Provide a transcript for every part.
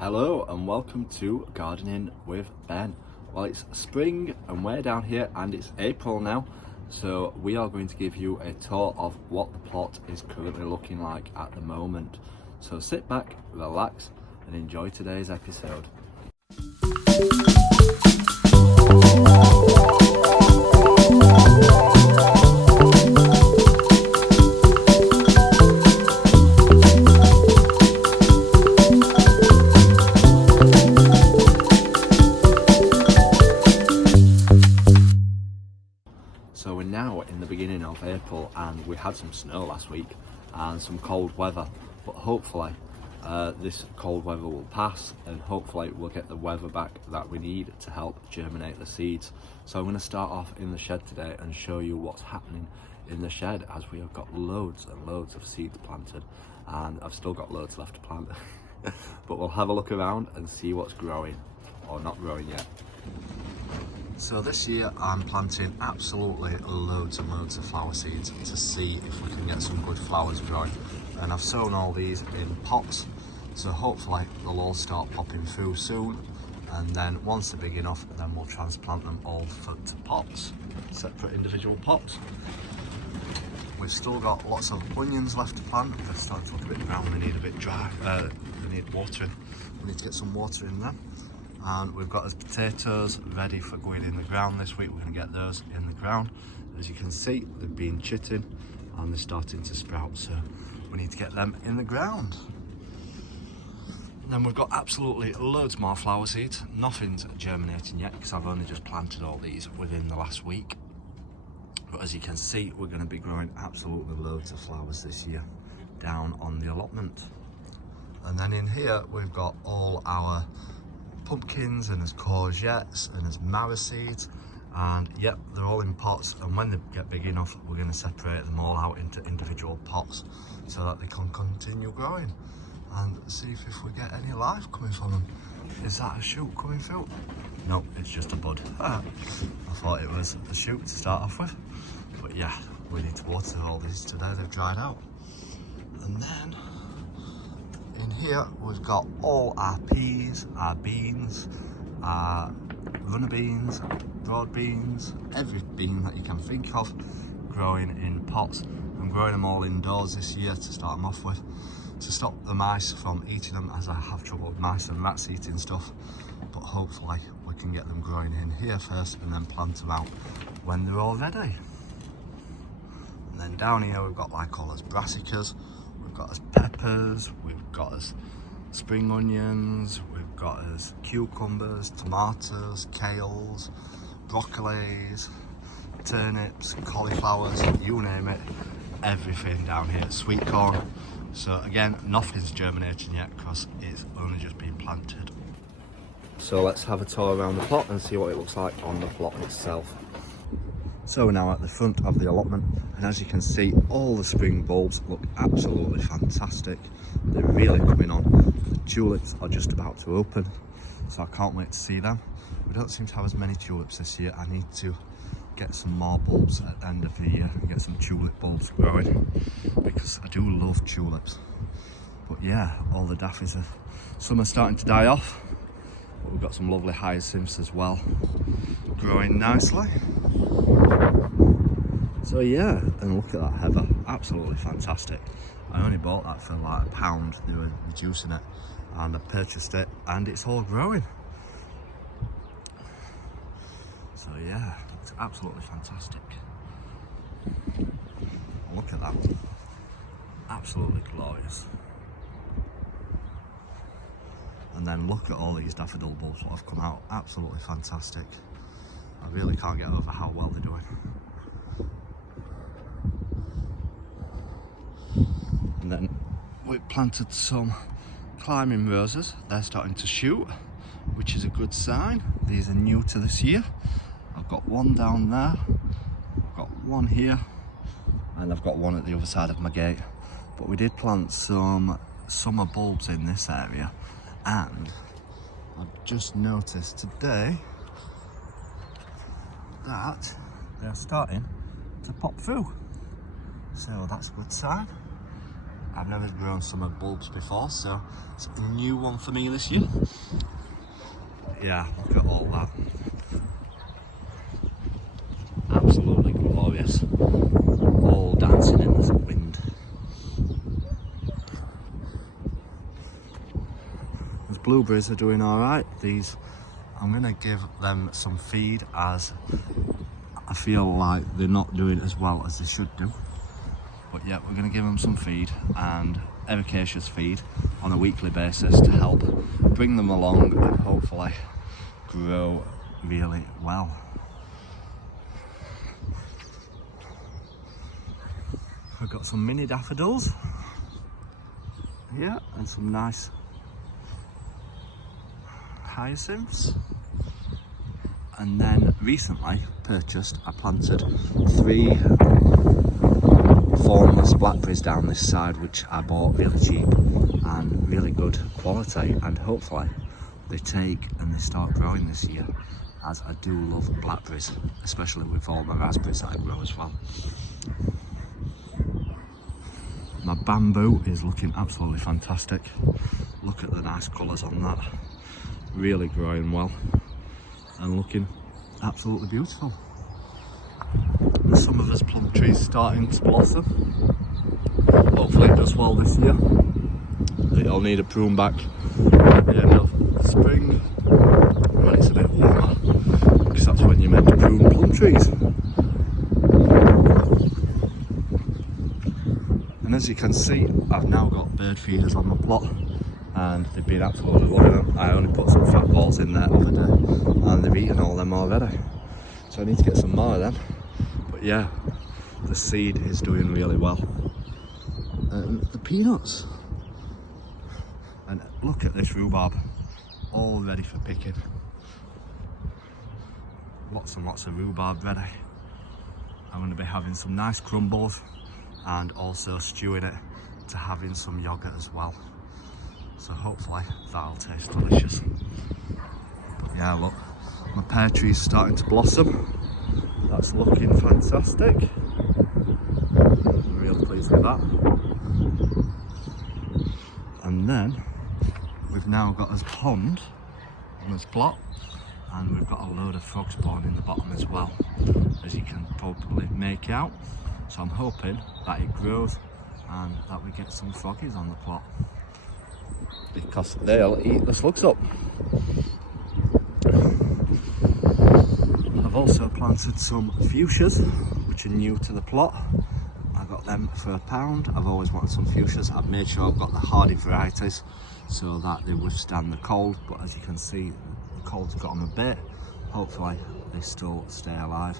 Hello and welcome to Gardening with Ben. Well, it's spring and we're down here and it's April now, so we are going to give you a tour of what the plot is currently looking like at the moment. So sit back, relax and enjoy today's episode. So we're now in the beginning of April and we had some snow last week and some cold weather, but hopefully this cold weather will pass and hopefully we'll get the weather back that we need to help germinate the seeds. So I'm going to start off in the shed today and show you what's happening in the shed, as we have got loads and loads of seeds planted and I've still got loads left to plant. But we'll have a look around and see what's growing or not growing yet. So this year I'm planting absolutely loads and loads of flower seeds to see if we can get some good flowers growing. And I've sown all these in pots, so hopefully they'll all start popping through soon. And then once they're big enough, then we'll transplant them all to pots, separate individual pots. We've still got lots of onions left to plant. They're starting to look a bit brown, they need a bit dry, they need watering. We need to get some water in them. And we've got our potatoes ready for going in the ground this week. We're going to get those in the ground. As you can see, they've been chitting and they're starting to sprout, so we need to get them in the ground. And then we've got absolutely loads more flower seeds. Nothing's germinating yet because I've only just planted all these within the last week. But as you can see, we're going to be growing absolutely loads of flowers this year down on the allotment. And then in here we've got all our pumpkins and there's courgettes and there's marrow seeds, and yep, they're all in pots, and when they get big enough we're going to separate them all out into individual pots so that they can continue growing and see if we get any life coming from them. Is that a shoot coming through? No, it's just a bud. I thought it was a shoot to start off with, but yeah, we need to water all these today, they've dried out. And then in here we've got all our peas, our beans, our runner beans, broad beans, every bean that you can think of growing in pots. I'm growing them all indoors this year to start them off with, to stop the mice from eating them, as I have trouble with mice and rats eating stuff. But hopefully we can get them growing in here first and then plant them out when they're all ready. And then down here we've got like all those brassicas. We've got us peppers, we've got us spring onions, we've got us cucumbers, tomatoes, kales, broccolis, turnips, cauliflowers, you name it, everything down here, sweet corn. So again, nothing's germinating yet because it's only just been planted. So let's have a tour around the plot and see what it looks like on the plot itself. So we're now at the front of the allotment, and as you can see, all the spring bulbs look absolutely fantastic. They're really coming on. The tulips are just about to open, so I can't wait to see them. We don't seem to have as many tulips this year. I need to get some more bulbs at the end of the year and get some tulip bulbs growing, because I do love tulips. But yeah, all the daffodils some are starting to die off, but we've got some lovely hyacinths as well, growing nicely. So yeah, and look at that heather, absolutely fantastic. I only bought that for like £1, they were reducing it, and I purchased it and it's all growing. So yeah, it's absolutely fantastic. Look at that, absolutely glorious. And then look at all these daffodil bulbs that have come out, absolutely fantastic. I really can't get over how well they're doing. And then we've planted some climbing roses. They're starting to shoot, which is a good sign. These are new to this year. I've got one down there, I've got one here, and I've got one at the other side of my gate. But we did plant some summer bulbs in this area, and I've just noticed today that they're starting to pop through. So that's a good sign. I've never grown summer bulbs before, so it's a new one for me this year. Yeah, look at all that. Absolutely glorious. All dancing in the wind. Those blueberries are doing alright. These, I'm going to give them some feed, as I feel like they're not doing as well as they should do. But yeah, we're going to give them some feed, and efficacious feed on a weekly basis to help bring them along and hopefully grow really well. We've got some mini daffodils here and some nice hyacinths. And then recently I planted 3 formless blackberries down this side, which I bought really cheap and really good quality, and hopefully they take and they start growing this year, as I do love blackberries, especially with all my raspberries that I grow as well. My bamboo is looking absolutely fantastic. Look at the nice colours on that. Really growing well and looking absolutely beautiful. And some of this plum trees starting to blossom. Hopefully it does well this year. It'll need a prune back at the end of spring when it's a bit warmer, because that's when you're meant to prune plum trees. And as you can see, I've now got bird feeders on the plot, and they've been absolutely loving them. I only put some fat balls in there the other day, and they've eaten all them already. So I need to get some more of them. But yeah, the seed is doing really well. And the peanuts. And look at this rhubarb, all ready for picking. Lots and lots of rhubarb ready. I'm going to be having some nice crumbles, and also stewing it to having some yoghurt as well. So hopefully that'll taste delicious. But yeah, look, my pear tree's starting to blossom. That's looking fantastic. I'm really pleased with that. And then we've now got this pond on this plot, and we've got a load of frog spawn in the bottom as well, as you can probably make out. So I'm hoping that it grows and that we get some froggies on the plot, because they'll eat the slugs up. I've also planted some fuchsias, which are new to the plot. I got them for £1. I've always wanted some fuchsias. I've made sure I've got the hardy varieties so that they withstand the cold, but as you can see, the cold's got them a bit. Hopefully they still stay alive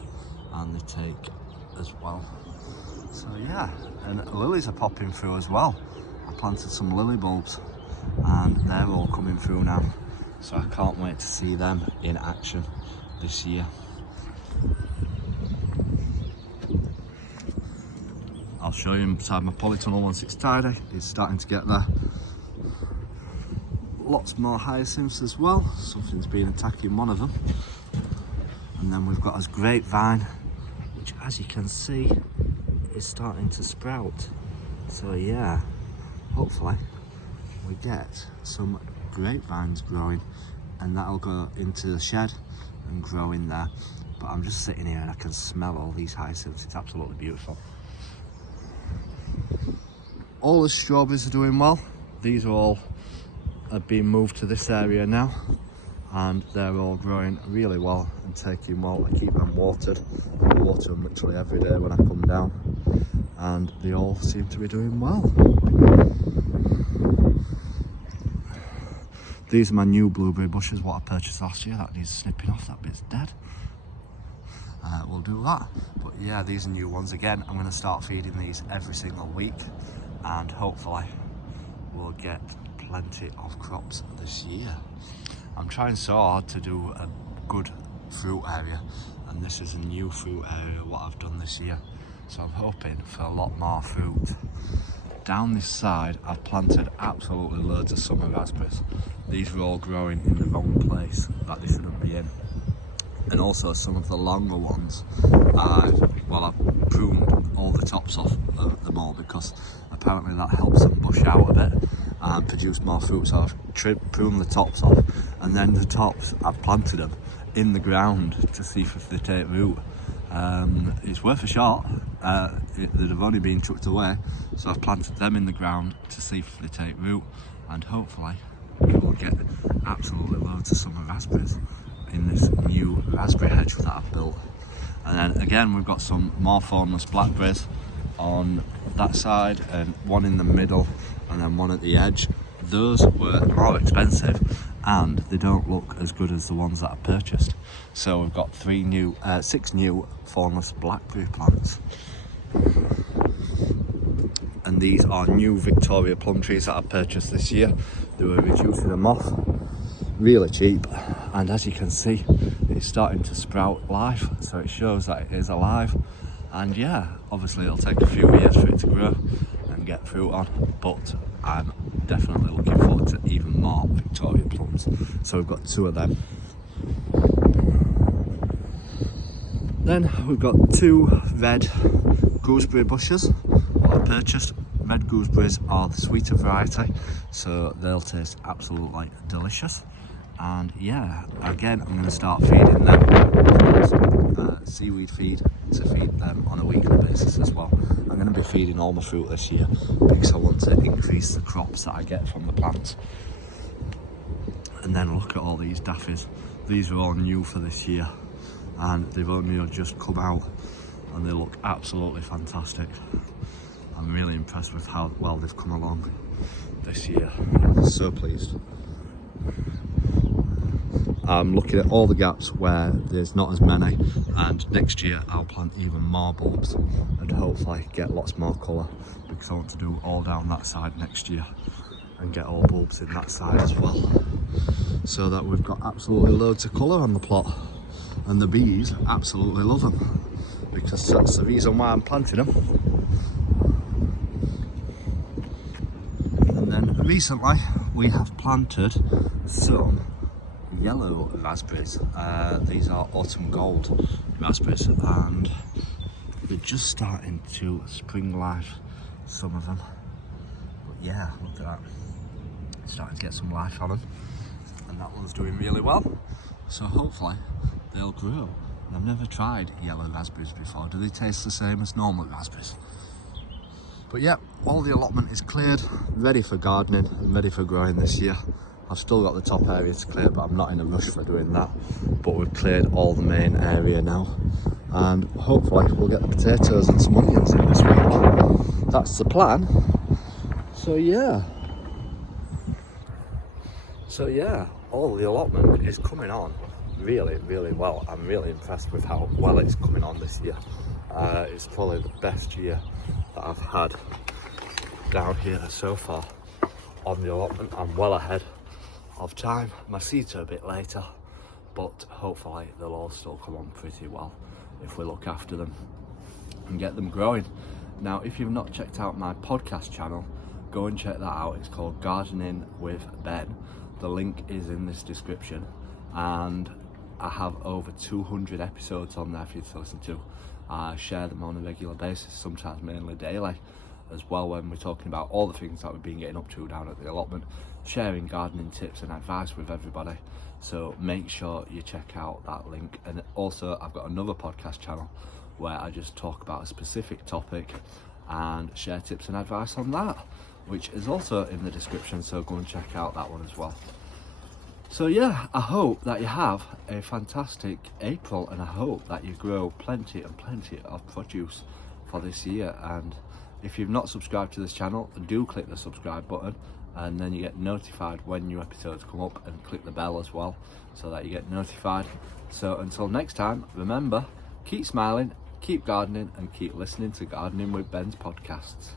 and they take as well. So yeah, and lilies are popping through as well. I planted some lily bulbs and they're all coming through now, so I can't wait to see them in action this year. I'll show you inside my polytunnel once it's tidy. It's starting to get there. Lots more hyacinths as well. Something's been attacking one of them. And then we've got this grapevine, which, as you can see, is starting to sprout. So yeah, hopefully we get some grapevines growing, and that'll go into the shed and grow in there. But I'm just sitting here and I can smell all these hyacinths. It's absolutely beautiful. All the strawberries are doing well. These are all being moved to this area now, and they're all growing really well and taking well. I keep them watered. I water them literally every day when I come down, and they all seem to be doing well. These are my new blueberry bushes, what I purchased last year. That needs snipping off, that bit's dead. We'll do that. But yeah, these are new ones again. I'm going to start feeding these every single week, and hopefully we'll get plenty of crops this year. I'm trying so hard to do a good fruit area, and this is a new fruit area what I've done this year, so I'm hoping for a lot more fruit. Down this side I've planted absolutely loads of summer raspberries. These are all growing in the wrong place that they shouldn't be in, and also some of the longer ones I've pruned all the tops off them all, because I apparently that helps them bush out a bit and produce more fruit. So I've pruned the tops off, and then the tops I've planted them in the ground to see if they take root. It's worth a shot. They'd have only been chucked away, so I've planted them in the ground to see if they take root, and hopefully we will get absolutely loads of summer raspberries in this new raspberry hedge that I've built. And then again, we've got some more thornless blackberries on that side, and one in the middle, and then one at the edge. Those were more expensive and they don't look as good as the ones that I purchased. So we've got 6 new thornless blackberry plants. And these are new Victoria plum trees that I purchased this year. They were reducing them off really cheap, and as you can see, it's starting to sprout life, so it shows that it is alive. And yeah, obviously it'll take a few years for it to grow and get fruit on, but I'm definitely looking forward to even more Victoria plums. So we've got 2 of them. Then we've got 2 red gooseberry bushes that I purchased. Red gooseberries are the sweeter variety, so they'll taste absolutely delicious. And yeah, again, I'm going to start feeding them seaweed feed to feed them on a weekly basis as well. I'm going to be feeding all my fruit this year because I want to increase the crops that I get from the plants. And then look at all these daffodils. These are all new for this year, and they've only just come out, and they look absolutely fantastic. I'm really impressed with how well they've come along this year. I'm so pleased. I'm looking at all the gaps where there's not as many, and next year I'll plant even more bulbs and hopefully get lots more colour, because I want to do all down that side next year and get all bulbs in that side as well, so that we've got absolutely loads of colour on the plot. And the bees absolutely love them, because that's the reason why I'm planting them. And then recently we have planted some yellow raspberries. These are autumn gold raspberries, and they're just starting to spring life, some of them. But yeah, look at that, it's starting to get some life on them, and that one's doing really well, so hopefully they'll grow. And I've never tried yellow raspberries before. Do they taste the same as normal raspberries? But yeah, all the allotment is cleared, ready for gardening and ready for growing this year. I've still got the top area to clear, but I'm not in a rush for doing that. But we've cleared all the main area now, and hopefully we'll get the potatoes and some onions in this week. That's the plan. So yeah, all the allotment is coming on really, really well. I'm really impressed with how well it's coming on this year. It's probably the best year that I've had down here so far on the allotment. I'm well ahead of time. My seeds are a bit later, but hopefully they'll all still come on pretty well if we look after them and get them growing. Now, if you've not checked out my podcast channel, go and check that out. It's called Gardening with Ben. The link is in this description, and I have over 200 episodes on there for you to listen to. I share them on a regular basis, sometimes mainly daily as well, when we're talking about all the things that we've been getting up to down at the allotment, sharing gardening tips and advice with everybody. So make sure you check out that link. And also I've got another podcast channel where I just talk about a specific topic and share tips and advice on that, which is also in the description, so go and check out that one as well. So yeah, I hope that you have a fantastic April, and I hope that you grow plenty and plenty of produce for this year. And if you've not subscribed to this channel, do click the subscribe button, and then you get notified when new episodes come up, and click the bell as well so that you get notified. So until next time, remember, keep smiling, keep gardening, and keep listening to Gardening with Ben's podcasts.